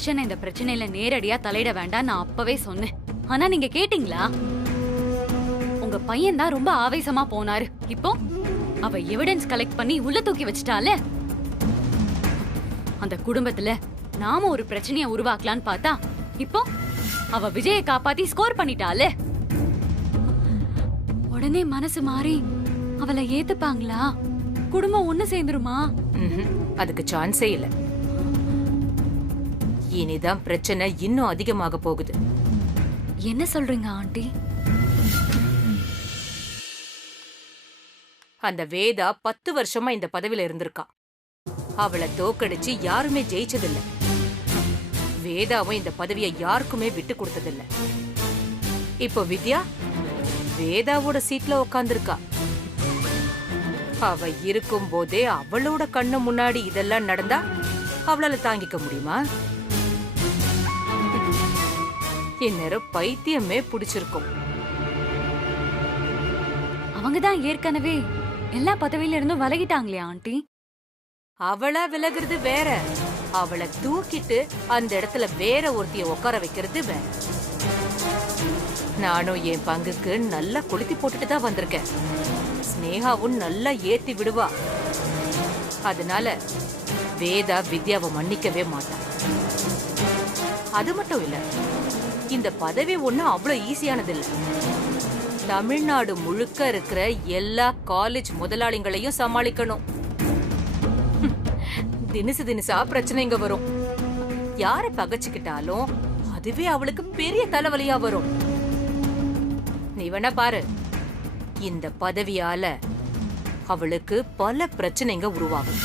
தர்ஷன் இந்த பிரச்சனையில நேரடியா தலையிட வேண்டாம் நான் அப்பவே சொன்னேன். ஆனா நீங்க கேட்டீங்களா? உங்க பையன் தான் ரொம்ப ஆவேசமா போனாரு. இப்போ அவ எவிடன்ஸ் கலெக்ட் பண்ணி உள்ள தூக்கி வச்சிட்டால. அந்த குடும்பத்துல நாம ஒரு பிரச்சனைய உருவாக்கலான்னு பார்த்தா இப்போ அவ விஜயை காப்பாத்தி ஸ்கோர் பண்ணிட்டால. உடனே மனசு மாறி அவளை ஏத்துப்பாங்களா? குடும்பம் ஒண்ணு சேர்ந்துருமா? அதுக்கு சான்ஸே இல்ல. இனிதான் பிரச்சனை இன்னும் அதிகமாக போகுது. என்ன சொல்றீங்க ஆண்டி? அந்த வேதா 10 வருஷமா இந்த பதவியில இருந்திருக்கா. அவளை தோக்கடிச்சு யாருமே ஜெயிச்சதில்ல. வேதாவும் இந்த பதவியை யாருக்குமே விட்டு கொடுத்ததில்ல. இப்போ வித்யா வேதாவோட சீட்ல உட்கார்ந்திருக்கா. அவ இருக்கும் போதே அவளோட கண்ணு முன்னாடி இதெல்லாம் நடந்தா அவளால தாங்கிக்க முடியுமா? இந்நேரம் பைத்தியமே பிடிச்சிருக்கும். அவங்கதான் ஏற்கனவே எல்லா பதவியில இருந்தும் விலகிட்டாங்களே ஆண்டி. அவளா விலகுறது வேற, அவளை தூக்கிட்டு அந்த இடத்துல வேற ஒருத்திய உட்கார வைக்கிறது வேற. நானும் என் பங்குக்கு நல்லா கொளுத்தி போட்டுட்டு தான் வந்திருக்கேன். ஸ்னேகாவும் நல்லா ஏத்தி விடுவா. அதனால வேதா வித்யாவை மன்னிக்கவே மாட்டான். அது மட்டும் இல்ல, இந்த பதவி ஒண்ணும் அவ்வளவு ஈஸியானது இல்ல. தமிழ்நாடு முழுக்க இருக்கிற எல்லா காலேஜ் முதலாளிகளையும் சமாளிக்கணும். தினசு தினசா பிரச்சனைங்க வரும். யார பகச்சுக்கிட்டாலும் அதுவே அவளுக்கு பெரிய தலைவலியா வரும். நீ வேணா பாரு, இந்த பதவியால அவளுக்கு பல பிரச்சனைங்க உருவாகும்.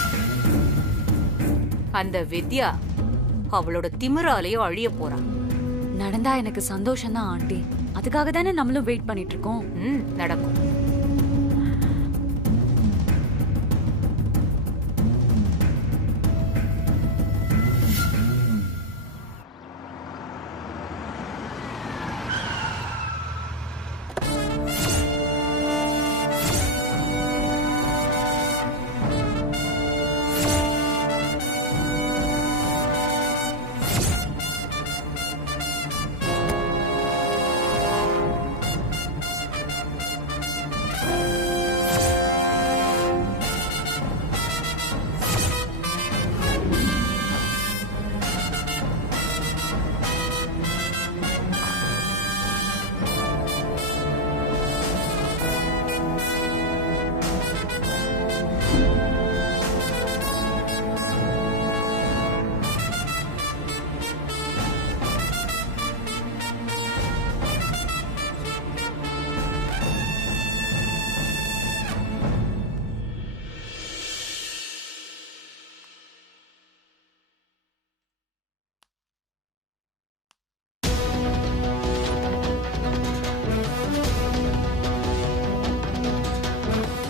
அந்த வித்யா அவளோட திமிராலையும் அழிய போறா. நடந்தா எனக்கு சந்தோஷம் தான் ஆண்டி. அதுக்காக தானே நம்மளும் வெயிட் பண்ணிட்டு இருக்கோம். நடக்கும்.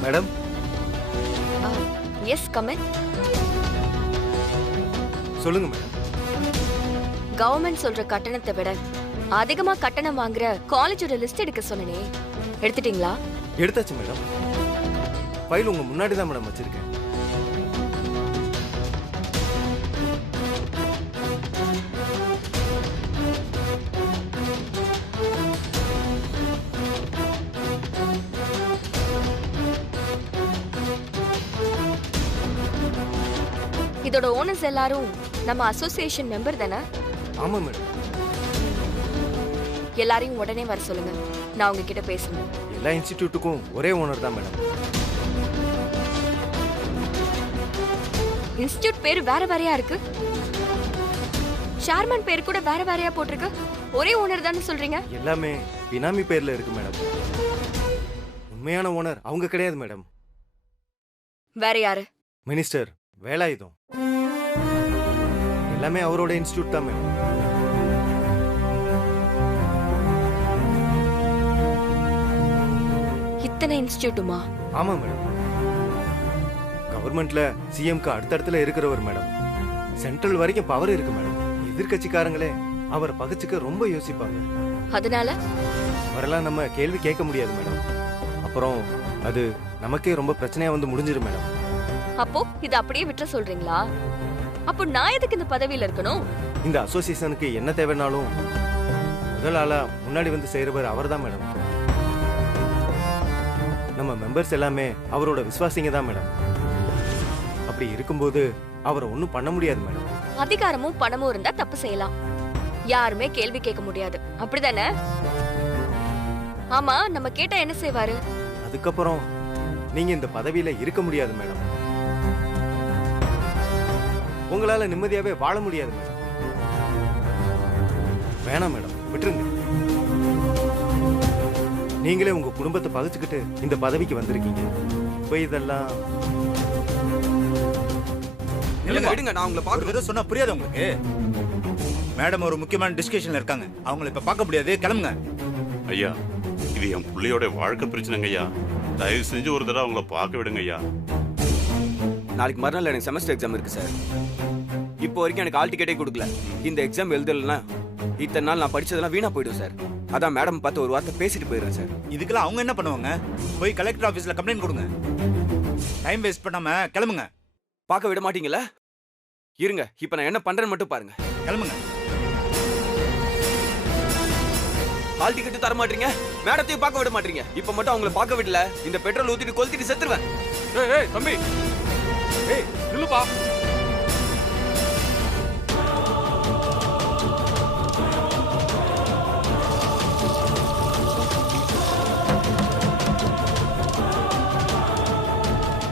மேடம். Yes come in. சொல்லுங்க மேடம். கவர்மெண்ட் சொல்ற கட்டணத்தை விட அதிகமா கட்டணம் வாங்குற காலேஜோட லிஸ்ட் எடுக்க சொன்னனே, எடுத்துட்டீங்களா? எடுத்தாச்சு மேடம். ஃபைல் உங்க முன்னாடி தான் மேடம் வச்சிருக்கேன். இதோட ஓனர்ஸ் எல்லாரும் நம்ம அசோசியேஷன் மெம்பர் தானே? ஆமா மேடம். எல்லாரையும் உடனே வர சொல்லுங்க, நான் உங்ககிட்ட பேசணும். எல்லா இன்ஸ்டிடியூட்டுக்கும் ஒரே ஓனர் தான் மேடம். இன்ஸ்டிடியூட் பேரு வேற வேறையா இருக்கு, சேர்மன் பேர் கூட வேற வேறையா போட்டிருக்கு. ஒரே ஓனர் தானே சொல்றீங்க? எல்லாமே பினாமி பேர்ல இருக்கு மேடம். உண்மையான ஓனர் அவங்க கிடையாது மேடம். வேற யாரு? மினிஸ்டர் வேலாயுதம். எல்லாமே அவரோட இன்ஸ்டிடியூட் தான் மேடம். இத்தனை இன்ஸ்டிடியூட்டுமா? ஆமா மேடம். கவர்மெண்ட்ல சிஎம்க்கு அடுத்தடுத்துல இருக்கிறவர் மேடம். சென்ட்ரல் வரைக்கும் பவர் இருக்கு மேடம். எதிர்கட்சிக்காரங்களே அவரை பகச்சுக்க ரொம்ப யோசிப்பாங்க. அதனால அவரெல்லாம் நம்ம கேள்வி கேட்க முடியாது மேடம். அப்புறம் அது நமக்கே ரொம்ப பிரச்சனையா வந்து முடிஞ்சிடும் மேடம். அப்போ இத அப்படியே விட்டுற சொல்றீங்களா? அப்போ நான் எதுக்கு இந்த பதவியில இருக்கணும்? இந்த அசோசியேஷனுக்கு என்ன தேவைனாலும் முதல் ஆளா முன்னாடி வந்து செய்யறவர் அவர் தான் மேடம். நம்ம மெம்பர்ஸ் எல்லாமே அவரோட விசுவாசிங்க தான் மேடம். அப்படி இருக்கும்போது அவரை ஒன்றும் பண்ண முடியாது மேடம். அதிகாரமும் பணமும் இருந்தா தப்பு செய்யலாம், யாருமே கேள்வி கேட்க முடியாது, அப்படிதானே? ஆமா, நம்ம கேட்டா என்ன செய்வாரு? அதுக்கப்புறம் நீங்க இந்த பதவியில இருக்க முடியாது மேடம். உங்களால நிம்மதியாவே வாழ முடியாது மேடம். வேணாம் மேடம், விட்டுருங்க. நீங்களே உங்க குடும்பத்தை பகிச்சுக்கிட்டு இந்த பதவிக்கு வந்திருக்கீங்க. இப்ப இதெல்லாம் விடுங்க. நான் உங்களை பார்க்கறது சொன்னா புரியாது உங்களுக்கு. மேடம் ஒரு முக்கியமான டிஸ்கஷன்ல இருக்காங்க, அவங்கள இப்ப பார்க்க முடியாது, கிளம்புங்க. ஐயா, இது என் பிள்ளையோட வாழ்க்கை பிரச்சனைங்க ஐயா. தயவு செஞ்சு ஒரு தடவை அவங்கள பார்க்க விடுங்க ஐயா. நாளைக்கு மறுநாள் எனக்கு செமஸ்டர் எக்ஸாம் இருக்கு சார். இப்போ வரைக்கும் எனக்கு ஆல் டிக்கெட்டே கொடுக்கல. இந்த எக்ஸாம் எழுதலைன்னா இத்தனை நாள் நான் படிச்சதெல்லாம் வீணா போயிடும் சார். அதான் மேடம் பார்த்து ஒரு வார்த்தை பேசிட்டு போயிடுறேன் சார். இதுக்கெல்லாம் அவங்க என்ன பண்ணுவாங்க? போய் கலெக்டர் ஆபீஸ்ல கம்ப்ளைண்ட் கொடுங்க. டைம் வேஸ்ட் பண்ணாம கிளம்புங்க. பார்க்க விட மாட்டீங்களா? இருங்க, இப்போ நான் என்ன பண்றேன்னு மட்டும் பாருங்க. கிளம்புங்க. ஹால் டிக்கெட் தர மாட்டீங்க, மேடத்தையும் பார்க்க விட மாட்டீங்க. இப்ப மட்டும் அவங்கள பார்க்க விடல, இந்த பெட்ரோல் ஊத்திட்டு கொளுத்திட்டு செத்துருவேன். ஏய் தம்பி, ஏய் நில்லுப்பா.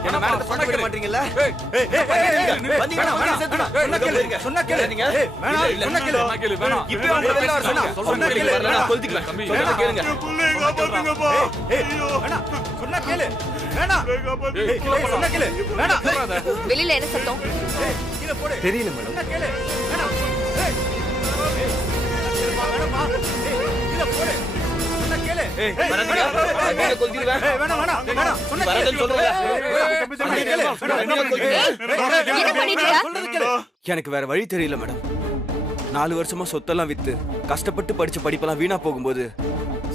என்ன மேடத்தை பார்க்க விட மாட்டீங்கல்ல? வந்தீங்கன்னா அவங்கள செத்துருவேன். சொன்னா கேளுங்க. வேணாம், சொன்னா கேளு. இப்போ அவங்க வெளில வர சொன்னா கேளு. நான் கொளுத்திக்கலாம். சொன்னா கேளுங்க. புள்ளைய காப்பாத்துங்கப்பா. ஐயோ, சொன்னா கேளு. வேணாம், சொன்னா கேளு. வேணாம். வெளியில என்ன சத்தம்? கீழ போடு. தெரியல மேடம். சொன்னா கேளு. வேணாம். வேணாம்மா. கீழ போடு. சொன்னா கேளு. வராதீங்க. நான் கொளுத்திடுவேன். வேணாம், வேணாம். சொன்னா வரதன்னு சொல்றேன். என்ன பண்ணிட்டு இருக்க? எனக்கு வேற வழி தெரியல மேடம். 4 வருஷமா சொத்தெல்லாம் வித்து கஷ்டப்பட்டு படிச்ச படிப்பெல்லாம் வீணா போகும்போது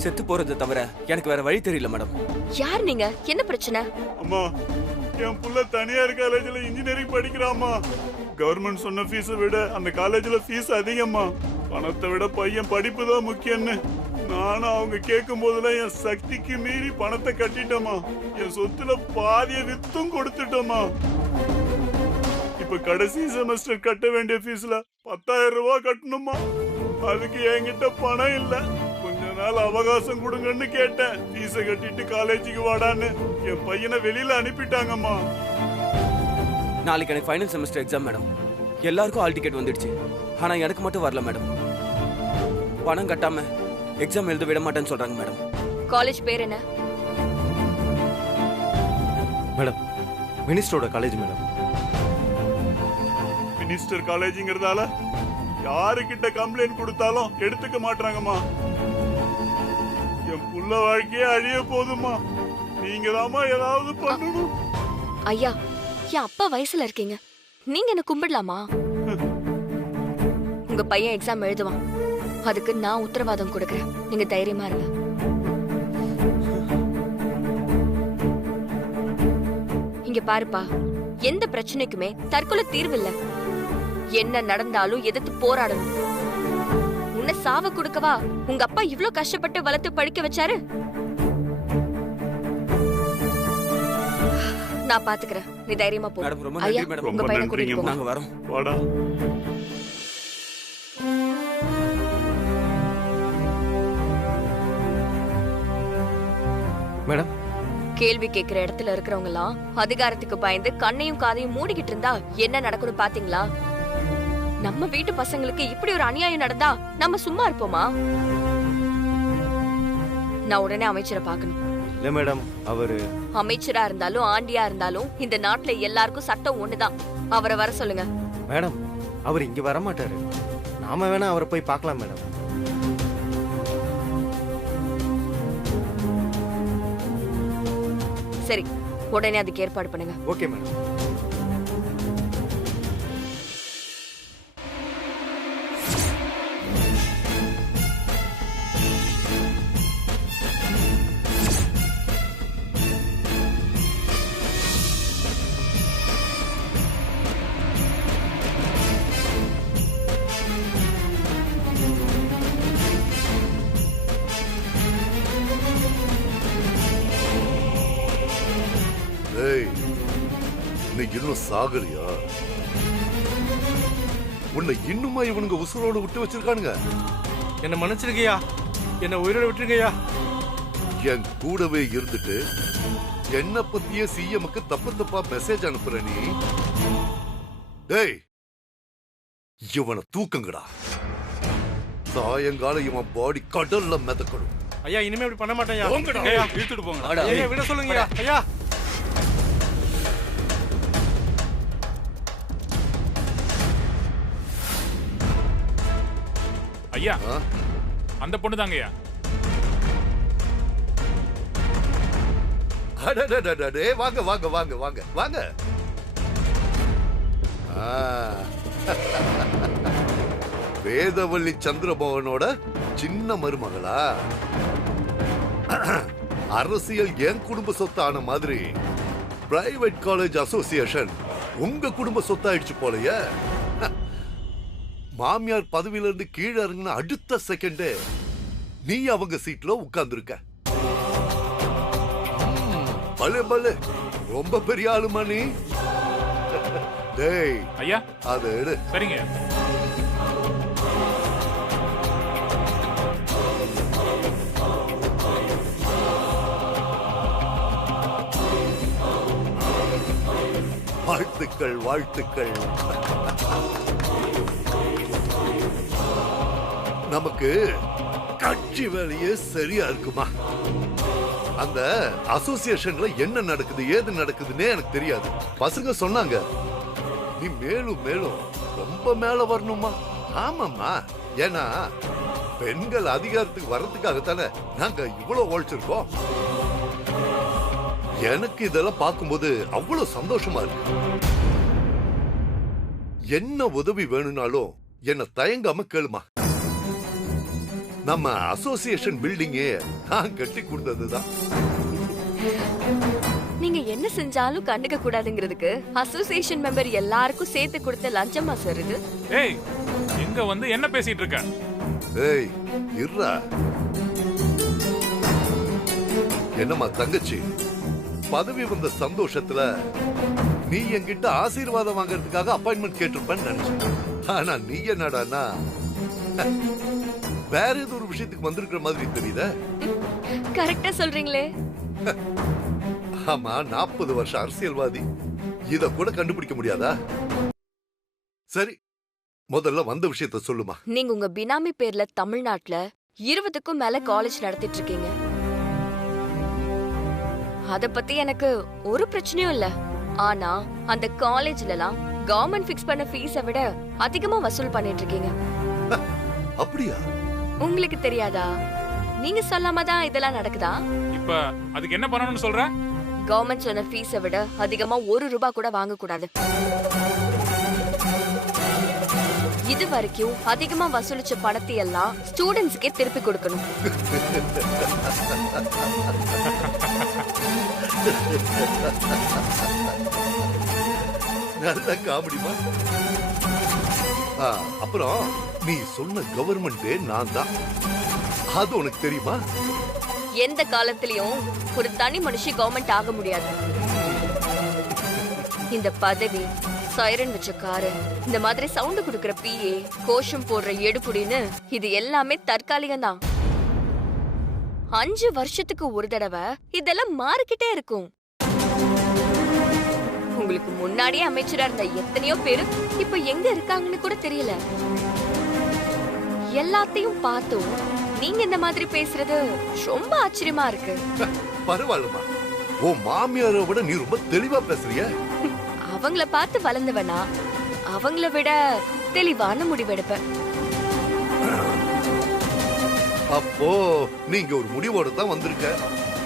செத்து போறதை தவிர எனக்கு வேற வழி தெரியல மேடம். யார் நீங்க? என்ன பிரச்சனை? அம்மா, என் புள்ள தனியார் காலேஜ்ல இன்ஜினியரிங் படிக்கிறாம்மா. கவர்மெண்ட் சொன்ன ஃபீஸை விட அந்த காலேஜ்ல ஃபீஸ் அதிகம்மா. பணத்தை விட பையன் படிப்பு தான் முக்கியம்னு நானும் அவங்க கேட்கும் போதெல்லாம் என் சக்திக்கு மீறி பணத்தை கட்டிட்டோமா. என் சொத்துல பாதிய வித்தும் கொடுத்துட்டோமா. இப்ப கடைசி செமஸ்டர் கட்ட வேண்டிய ஃபீஸ்ல 10,000 ரூபாய் கட்டணுமா. அதுக்கு என்கிட்ட பணம் இல்ல. கொஞ்ச நாள் அவகாசம் கொடுங்கன்னு கேட்டேன். ஃபீஸை கட்டிட்டு காலேஜுக்கு வாடான்னு என் பையனை வெளியில அனுப்பிட்டாங்கம்மா. நாளைக்கு எனக்கு ஃபைனல் செமஸ்டர் எக்ஸாம் மேடம். எல்லாருக்கும் ஆல் டிக்கெட் வந்துடுச்சு, ஆனா எனக்கு மட்டும் வரல மேடம். பணம் கட்டாம எக்ஸாம் எழுத விட மாட்டேன்னு சொல்றாங்க மேடம். காலேஜ் பேர் என்ன? மேடம், மினிஸ்டரோட காலேஜ் மேடம். மினிஸ்டர் காலேஜ்ங்கிறதால யாருக்கிட்ட கம்ப்ளைண்ட் கொடுத்தாலும் எடுத்துக்க மாட்டாங்கம்மா. என் புள்ள வாழ்க்கையே அழிய போதுமா. நீங்க தாமா ஏதாவது பண்ணணும். ஐயா, என் அப்பா வயசுல இருக்கீங்க, நீங்க என்ன கும்பிடலாமா? உங்க பையன் எக்ஸாம் எழுதுவான், அதுக்கு நான் உத்தரவாதம் கொடுக்கறேன். நீங்க தைரியமா இருங்க. இங்க பாருப்பா, எந்த பிரச்சனைக்குமே தற்கொலை தீர்வு இல்ல. என்ன நடந்தாலும் எதிர்த்து போராடணும். உன்னை சாவ கொடுக்கவா உங்க அப்பா இவ்ளோ கஷ்டப்பட்டு வளர்த்து படிக்க வச்சாரு? நான் பாத்துக்கிறேன், நீ தைரியமா போ. மேடம் ரொம்ப ஐயா, நன்றி மேடம். உங்க பையனை கூட்டிட்டு போங்க. நாங்க வரோம். வாடா. மேடம், கேள்வி கேட்கிற இடத்துல இருக்கிறவங்க எல்லாம் அதிகாரத்துக்கு பயந்து கண்ணையும் காதையும் மூடிக்கிட்டு இருந்தா என்ன நடக்கும்னு பாத்தீங்களா? நம்ம வீட்டு பசங்களுக்கு இப்படி ஒரு அநியாயம் நடந்தா நம்ம சும்மா இருப்போமா? நான் உடனே அமைச்சரை பார்க்கணும். இல்ல மேடம், அவரு அமைச்சரா இருந்தாலும் ஆண்டியா இருந்தாலும் இந்த நாட்டுல எல்லாருக்கும் சட்டம் ஒண்ணுதான். அவரை வர சொல்லுங்க. மேடம், அவர் இங்க வர மாட்டாரு. நாம வேணா அவரை போய் பார்க்கலாம் மேடம். சரி, உடனே அதுக்கு ஏற்பாடு பண்ணுங்க. Okay madam. இன்னும் சாகலையா? உன்னை இன்னுமா இவனுங்க உசுரோட விட்டு வச்சிருக்கானுங்க? என்ன மன்னிச்சிருக்கையா, என்ன உயிரோட விட்டுருக்கையா. என் கூடவே இருந்துட்டு என்ன பத்தியே சிஎம்க்கு தப்பு தப்பா மெசேஜ் அனுப்புற நீ. டேய், இவனை தூக்குங்கடா. சாயங்காலம் இவன் பாடி கடல்ல மிதக்கணும். ஐயா இனிமே இப்படி பண்ண மாட்டேன். இழுத்துட்டு போங்க. ஐயா விட சொல்லுங்க ஐயா. ஐயா அந்த பொண்ணு தாங்கய்யா. அடடடடே, வாங்க வாங்க வாங்க வாங்க வாங்க. வேதவள்ளி சந்திரமோகனோட சின்ன மருமகளா? அரசியல் என் குடும்ப சொத்தான மாதிரி பிரைவேட் காலேஜ் அசோசியேஷன் உங்க குடும்ப சொத்தாயிடுச்சு போலயே. மாமியார் பதவியில இருந்து கீழே இறங்கின அடுத்த செகண்டே நீ அவங்க சீட்ல உட்கார்ந்துருக்க. பலே பலே, ரொம்ப பெரிய ஆளுமா நீ. டேய் ஐயா அதை எடு. சரிங்க. வாழ்த்துக்கள் வாழ்த்துக்கள். நமக்கு கட்சி வேலையே சரியா இருக்குமா? அந்த அசோசியேஷன்ல என்ன நடக்குது ஏது நடக்குதுன்னே எனக்கு தெரியாது. பசங்க சொன்னாங்க நீ மேலும் மேலும் ரொம்ப மேல வரணுமா. ஆமாமா, ஏன்னா பெண்கள் அதிகாரத்துக்கு வர்றதுக்காகத்தானே நாங்க இவ்வளவு உழைச்சிருக்கோம். எனக்கு இதெல்லாம் பார்க்கும்போது அவ்வளவு சந்தோஷமா இருக்கு. என்ன உதவி வேணும்னாலும் என்ன தயங்காம கேளுமா. நம்ம அசோசியேஷன் பில்டிங்கே நான் கட்டி கொடுத்ததுதான். நீங்க என்ன செஞ்சாலும் கண்டுக்க கூடாதுங்கிறதுக்கு அசோசியேஷன் மெம்பர் எல்லாருக்கும் சேர்த்து கொடுத்த லஞ்சமா சார் இது? ஏய், எங்க வந்து என்ன பேசிட்டு இருக்க? ஏய் இருடா. என்னம்மா தங்கச்சி, பதவி வந்த சந்தோஷத்துல நீ என்கிட்ட ஆசீர்வாதம் வாங்கறதுக்காக அப்பாயின்மெண்ட் கேட்டிருப்பேன்னு நினைச்சேன். ஆனா நீ என்னடான்னா வேற ஏதோ ஒரு விஷயத்துக்கு வந்திருக்கிற மாதிரி தெரியுத. கரெக்டா சொல்றீங்களே. ஆமா, 40 வருஷம் அரசியல்வாதி, இத கூட கண்டுபிடிக்க முடியாதா? சரி, முதல்ல வந்த விஷயத்த சொல்லுமா. நீங்க உங்க பினாமி பேர்ல தமிழ்நாட்டுல 20க்கும் மேல காலேஜ் நடத்திட்டு இருக்கீங்க. அத பத்தி எனக்கு ஒரு பிரச்சனையும் இல்ல. ஆனா அந்த காலேஜ்ல எல்லாம் கவர்மெண்ட் ஃபிக்ஸ் பண்ண ஃபீஸை விட அதிகமா வசூல் பண்ணிட்டு இருக்கீங்க. அப்படியா? உங்களுக்கு தெரியாதா? நீங்க சொல்லாம தான் இதெல்லாம் நடக்குதா? இப்ப அதுக்கு என்ன பண்ணணும்னு சொல்ற? கவர்மெண்ட் சொன்ன ஃபீஸை விட அதிகமா 1 ரூபாய் கூட வாங்க கூடாது. இது வரைக்கும் அதிகமா வசூலிச்ச பணத்தை எல்லாம் ஸ்டூடெண்ட்ஸ்க்கே திருப்பி கொடுக்கணும். நல்ல காமெடிமா. அப்புறம் நீ சொன்ன கவர்மெண்டே நான் தான், அது உனக்கு தெரியுமா? எந்த காலத்திலயும் ஒரு தனி மனுஷி கவர்மெண்ட் ஆக முடியாது. இந்த பதவி, சைரன் வச்ச காரு, இந்த மாதிரி சவுண்ட் கொடுக்கிற பிஏ, கோஷம் போடுற எடுப்புடின்னு இது எல்லாமே தற்காலிகம் தான். 5 வருஷத்துக்கு ஒரு தடவை இதெல்லாம் மாறிக்கிட்டே இருக்கும். உங்களுக்கு முன்னாடியே அமைச்சரா இருந்த எத்தனையோ பேரு இப்ப எங்க இருக்காங்கன்னு கூட தெரியல. எல்லாத்தையும் பார்த்தும் நீங்க இந்த மாதிரி பேசுறது ரொம்ப ஆச்சரியமா இருக்கு. பரவாயில்லமா, உன் மாமியாரை விட நீ ரொம்ப தெளிவா பேசுறிய. அவங்கள பார்த்து வளர்ந்தவனா, அவங்கள விட தெளிவான முடிவெடுப்பேன். அப்போ நீங்க ஒரு முடிவோட தான் வந்திருக்க.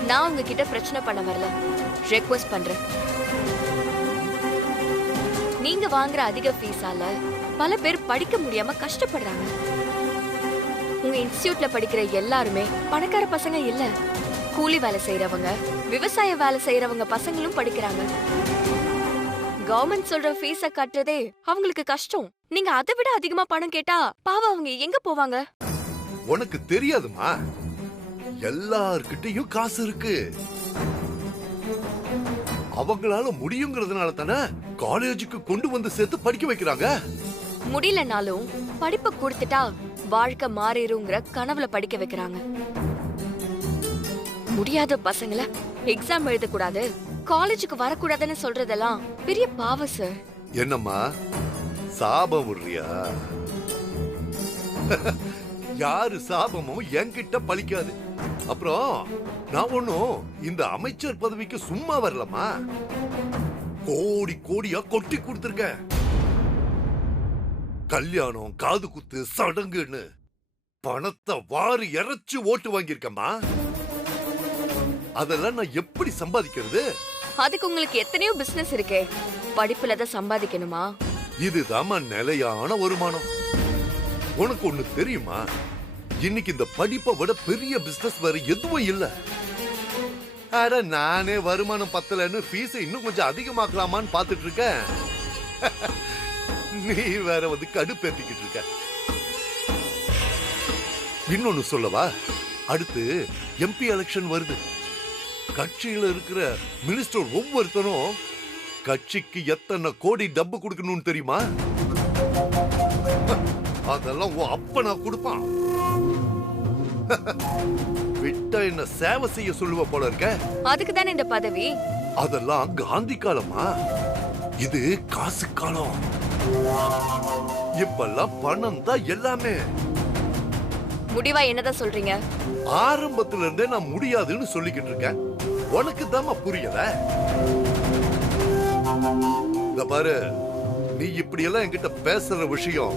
நான் உங்ககிட்ட பிரச்சனை பண்ண வரல, ரெக்வெஸ்ட் பண்றேன். நீங்க வாங்குற அதிக ஃபீஸால பல பேர் படிக்க முடியாம கஷ்டப்படுறாங்க. உங்க இன்ஸ்டிடியூட்ல படிக்கிற எல்லாருமே பணக்கார பசங்க இல்ல. கூலி வேலை செய்யறவங்க, விவசாய வேலை செய்யறவங்க பசங்களும் படிக்கிறாங்க. கவர்மெண்ட் சொல்ற ஃபீஸ கட்டுறதே அவங்களுக்கு கஷ்டம். நீங்க அதை விட அதிகமா பணம் கேட்டா பாவம் அவங்க எங்க போவாங்க? உனக்கு தெரியாதுமா, எல்லார்கிட்டயும் காசு இருக்கு. அவங்களால முடியுங்கிறதுனால தானே காலேஜுக்கு கொண்டு வந்து சேர்த்து படிக்க வைக்கிறாங்க. முடியலனாலும் படிப்பை கொடுத்துட்டா வாழ்க்கை மாறிடுங்கிற கனவுல படிக்க வைக்கிறாங்க. முடியாத பசங்களை எக்ஸாம் எழுதக்கூடாது, காலேஜுக்கு வரக்கூடாதுன்னு சொல்றதெல்லாம் பெரிய பாவம் சார். என்னம்மா சாபம் விடுறியா? யாரு சாபமும் என்கிட்ட பலிக்காது. அப்புறம் நான் ஒண்ணும் இந்த அமைச்சர் பதவிக்கு சும்மா வரலமா, கோடி கோடியா கொட்டி கொடுத்திருக்கேன். கல்யாணம், காது குத்து, சடங்குன்னு பணத்தை வாரி இறைச்சு ஓட்டு வாங்கியிருக்கேம்மா. அதெல்லாம் நான் எப்படி சம்பாதிக்கிறது? அதுக்கு உங்களுக்கு எத்தனையோ பிசினஸ் இருக்கே, படிப்புல தான் சம்பாதிக்கணுமா? இதுதாம்மா நிலையான வருமானம். உனக்கு ஒண்ணு தெரியுமா, இன்னைக்கு இந்த படிப்பை விட பெரிய பிசினஸ் வேற எதுவும் இல்ல. அட நானே வருமானம் பத்தலன்னு ஃபீஸை இன்னும் கொஞ்சம் அதிகமாக்கலாமான்னு பாத்துட்டு இருக்கேன். நீ வேற வந்து கடுப்பேத்திக்கிட்டு இருக்க. இன்னொன்னு சொல்லவா, அடுத்து எம்பி எலெக்ஷன் வருது. கட்சியில இருக்கிற மினிஸ்டர் ஒவ்வொருத்தரும் கட்சிக்கு எத்தனை கோடி டப்பு கொடுக்கணும்னு தெரியுமா? அதெல்லாம் உன் அப்ப நான் கொடுப்பான். விட்ட என்ன சேவை செய்ய சொல்லுவ போல இருக்க. அதுக்கு தானே இந்த பதவி. அதெல்லாம் காந்தி காலமா, இது காசு காலம். இப்பெல்லாம் பணம் தான் எல்லாமே. முடிவா என்னதான் சொல்றீங்க? ஆரம்பத்துல இருந்தே நான் முடியாதுன்னு சொல்லிக்கிட்டு இருக்கேன். உனக்கு தாமா புரியல. இந்த பாரு, நீ இப்படி எல்லாம் என்கிட்ட பேசுற விஷயம்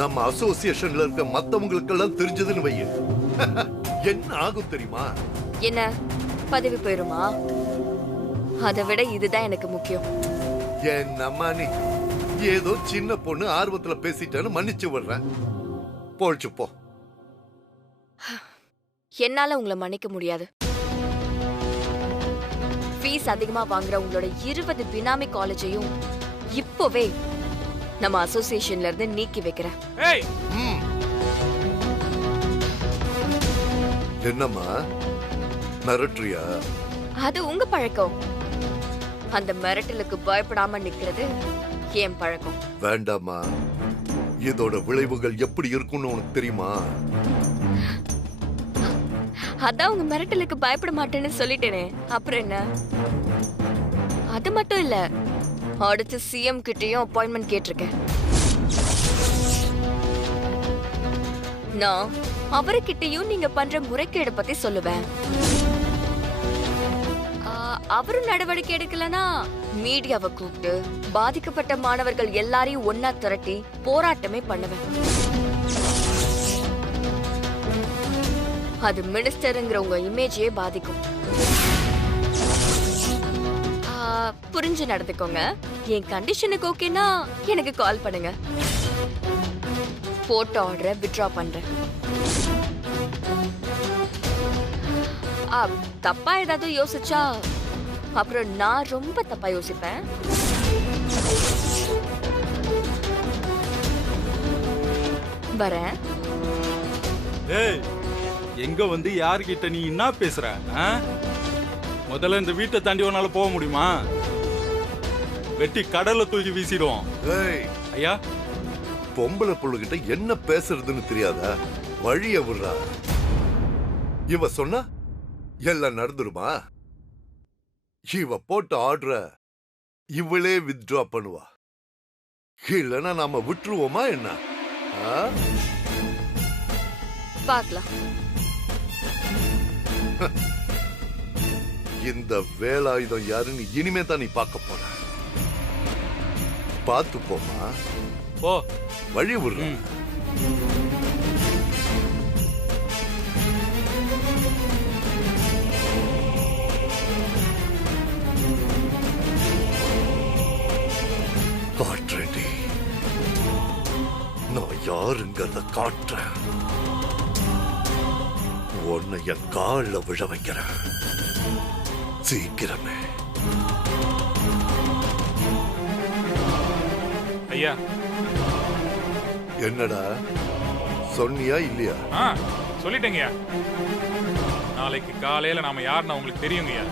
நம்ம அசோசியேஷன்ல இருக்க மத்தவங்களுக்கு எல்லாம் தெரிஞ்சதுன்னு வைய, என்ன ஆகும் தெரியுமா? என்ன பதவி போயிருமா? அதை விட இதுதான் எனக்கு முக்கியம். என்னம்மா நீ ஏதோ சின்ன பொண்ணு ஆர்வத்துல பேசிட்டேன்னு மன்னிச்சு விடுறேன். போச்சு போ. என்னால உங்களை மன்னிக்க முடியாது. ஃபீஸ் அதிகமா வாங்குற உங்களோட 20 பினாமி காலேஜையும் இப்போவே நம்ம அசோசியேஷன்ல இருந்து நீக்கி வைக்கிறேன். என்னம்மா மிரட்டுறியா? அது உங்க பழக்கம். அந்த மிரட்டலுக்கு பயப்படாம நிக்கிறது என் பழக்கம். வேண்டாமா, இதோட விளைவுகள் எப்படி இருக்கும்னு உனக்கு தெரியுமா? அதான் உங்க மிரட்டலுக்கு பயப்பட மாட்டேன்னு சொல்லிட்டேனே, அப்புறம் என்ன? அது மட்டும் இல்ல, அடுத்து சிஎம் கிட்டயும் அப்பாயின்மெண்ட் கேட்டிருக்கேன். நான் அவர்கிட்டயும் நீங்க பண்ற முறைகேடு பத்தி சொல்லுவேன். அவரும் நடவடிக்கை எடுக்கலனா மீடியாவை கூப்பிட்டு பாதிக்கப்பட்ட மாணவர்கள் எல்லாரையும் ஒன்னா திரட்டி போராட்டமே பண்ணுவேன். அது மினிஸ்டருங்கிற உங்க இமேஜையே பாதிக்கும். புரிஞ்சு நடந்துக்கோங்க. என் கண்டிஷனுக்கு ஓகேனா எனக்கு கால் பண்ணுங்க. போட்டோ ஆர்டரை வித்ட்ரா பண்றேன். தப்பா ஏதாவது யோசிச்சா அப்புறம் நான் ரொம்ப தப்பா யோசிப்பேன். வரேன். ஏய், எங்க வந்து யார்கிட்ட நீ என்ன பேசுற? முதல்ல இந்த வீட்டை தாண்டி உன்னால போக முடியுமா? வெட்டி கடல்ல தூக்கி வீசிடுவோம். ஐயா, பொம்பளை புள்ளுகிட்ட என்ன பேசுறதுன்னு தெரியாதா? வழிய விடுறா. இவ சொன்னா எல்லாம் நடந்துருமா? இவ போட்ட ஆர்டர இவளே வித்ட்ரா பண்ணுவா. இல்லைன்னா நாம விட்டுருவோமா என்ன? பார்க்கலாம். இந்த வேலாயுதம் யாருன்னு இனிமே தான் நீ பார்க்க போற. பார்த்து போமா. போ. வழி விடுற. காற்றேண்டி, நான் யாருங்கிறத காட்டுறேன். உன்னை என் காலில் விழ வைக்கிறேன். சீக்கிரமே. ஐயா, என்னடா சொன்னியா இல்லையா? சொல்லிட்டேங்கய்யா. நாளைக்கு காலையில நாம யாருன்னு உங்களுக்கு தெரியுங்கய்யா.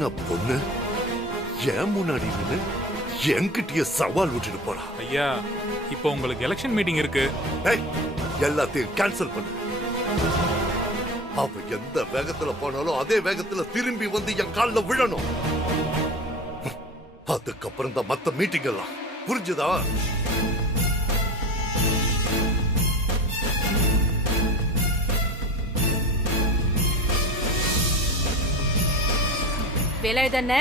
சின்ன பொண்ணு ஏன் முன்னாடி நின்னு என்கிட்டயே சவால் விட்டுட்டு போறா. ஐயா இப்போ உங்களுக்கு எலெக்ஷன் மீட்டிங் இருக்கு. ஏய், எல்லாத்தையும் கேன்சல் பண்ணு. அவ எந்த வேகத்துல போனாலும் அதே வேகத்துல திரும்பி வந்து என் கால்ல விழணும். அதுக்கப்புறம் தான் மத்த மீட்டிங் எல்லாம். புரிஞ்சுதா? வேலாயுதண்ணே,